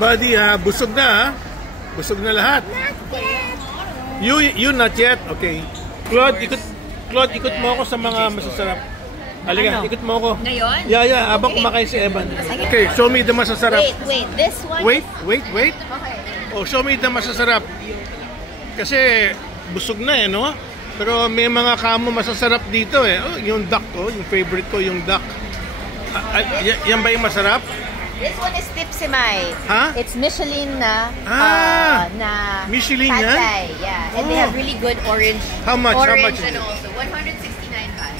Buddy, busog na ha? Busog na lahat. You not yet? Okay. Claude, ikot mo ako sa mga masasarap. Halika, ikot mo ako. Ngayon? Yeah, habang kumakain si Evan. Okay, show me the masasarap. Wait, this one? Wait. Okay. Oh, show me the masasarap. Kasi busog na no? Pero may mga kamo masasarap dito Oh, yung duck yung favorite ko, yung duck. Yan ba yung masarap? This one is Tipsimay. Huh? It's Michelin na Michelin pad yan? thai. Yeah, and they have really good orange. How much? Orange How much? and also 169 baht.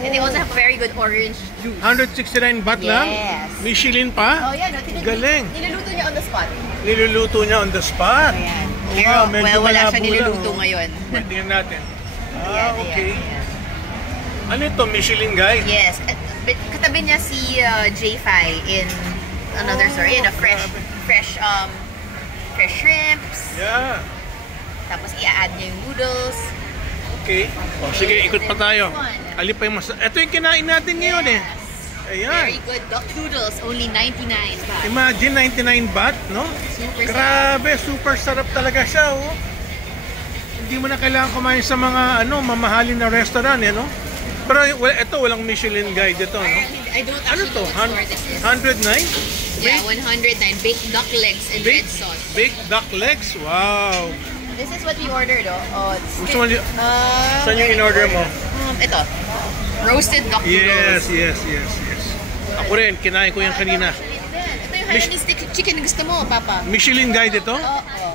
And they also have very good orange juice. 169 baht lang? Yes. Michelin pa? Oh yeah, no, Galing. Niluluto niya on the spot. Niluluto niya on the spot? Ayan. Oh, Pero wow, medyo wala siya malabo niluluto lang, ngayon. Tingnan natin. Okay. Ayan. Ano ito? Michelin guide? Yes. Katabi niya si J-Fi in another store. In a fresh shrimps. Yeah. Tapos i-add niya yung noodles. Okay. Oh, sige, ikot pa tayo. Ali pa yung ito yung kinain natin ngayon Ayan. Very good duck noodles, only 99 baht. Imagine 99 baht, no? Super Grabe, super sarap talaga siya, Hindi mo na kailangan kumain sa mga mamahalin na restaurant, no? Pero ito walang Michelin guide ito, no? I don't Ano actually to? know what this is. 109? Yeah, 109 baked duck legs and red sauce. Baked duck legs? Wow. This is what we ordered, it's Gusto mo saan yung in-order mo? Ito. Roasted duck noodles. Yes. Ako rin, kinain ko yan kanina. Ito yung Hainanese chicken na gusto mo, Papa. Michelin guide ito? Oo.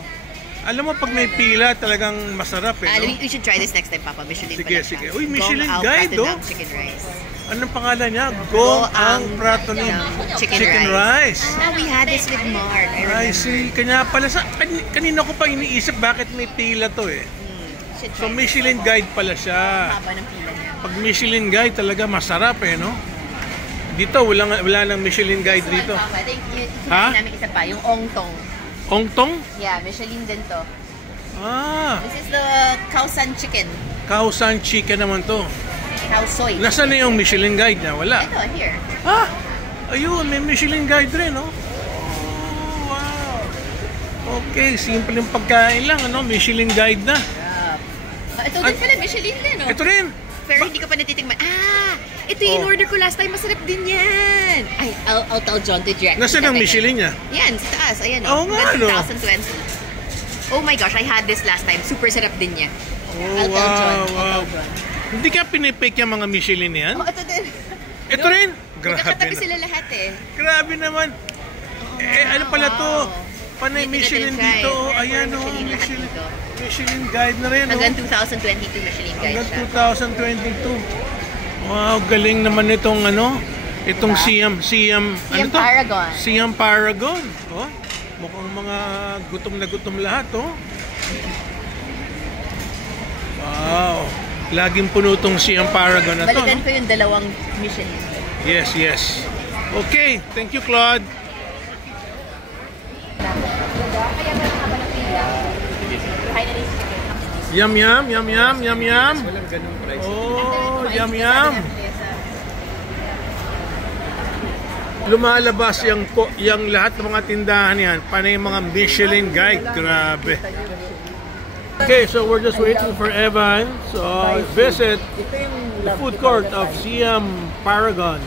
Alam mo, pag may pila, talagang masarap no? We should try this next time, Papa. Michelin pala siya. Sige. Uy, Michelin Gong guide, Ao chicken rice. Anong pangalan niya? Goang Pratonum Chicken Rice. We had this with Mark. I see. Kanya pala kanina ko pa iniisip bakit may pila to So Michelin guide pala siya. Haba ng pila niya. Pag Michelin guide talaga masarap no? Dito wala nang Michelin guide dito. I think yung namin isa pa, yung Ongtong. Ongtong? Yeah, Michelin din to. This is the Kaosan chicken. Kaosan chicken naman to. Kaosoy. Nasaan na yung Michelin guide niya? Wala. Ito, here. Ayun, may Michelin guide rin, Oh, wow. Okay, simple yung pagkain lang, Michelin guide na. Ito din pala, Michelin din, Ito rin. Pero hindi ko pa natitikman. Ito yung in-order ko last time. Masarap din yan. Ay, I'll tell John to direct. Nasaan ang Michelin niya? Yan, sa taas. Ayan, Oo nga, 2020. Oh my gosh, I had this last time. Super sarap din niya. I'll tell John. Wow. Hindi ka pinipake yung mga Michelin yan? Ito din. Ito rin? Grabe Magkakatabi na. sila lahat Grabe naman. Ano pala to? Panay Michelin dito. Ayan Michelin guide na rin. Hanggang 2022 Michelin guide siya. Hanggang 2022. Wow, galing naman itong itong Siam Paragon. Siam Paragon. Mukhang mga gutom na gutom lahat, Wow. Laging puno tong Siam Paragon na to. Balikan ko yung dalawang Michelin. Yes. Okay, thank you, Claude. Yum. Oh, yum. Lumalabas yung lahat ng mga tindahan yan. Panay mga Michelin guide. Grabe. Okay, so we're just waiting for Evan. So visit the food court of Siam Paragon.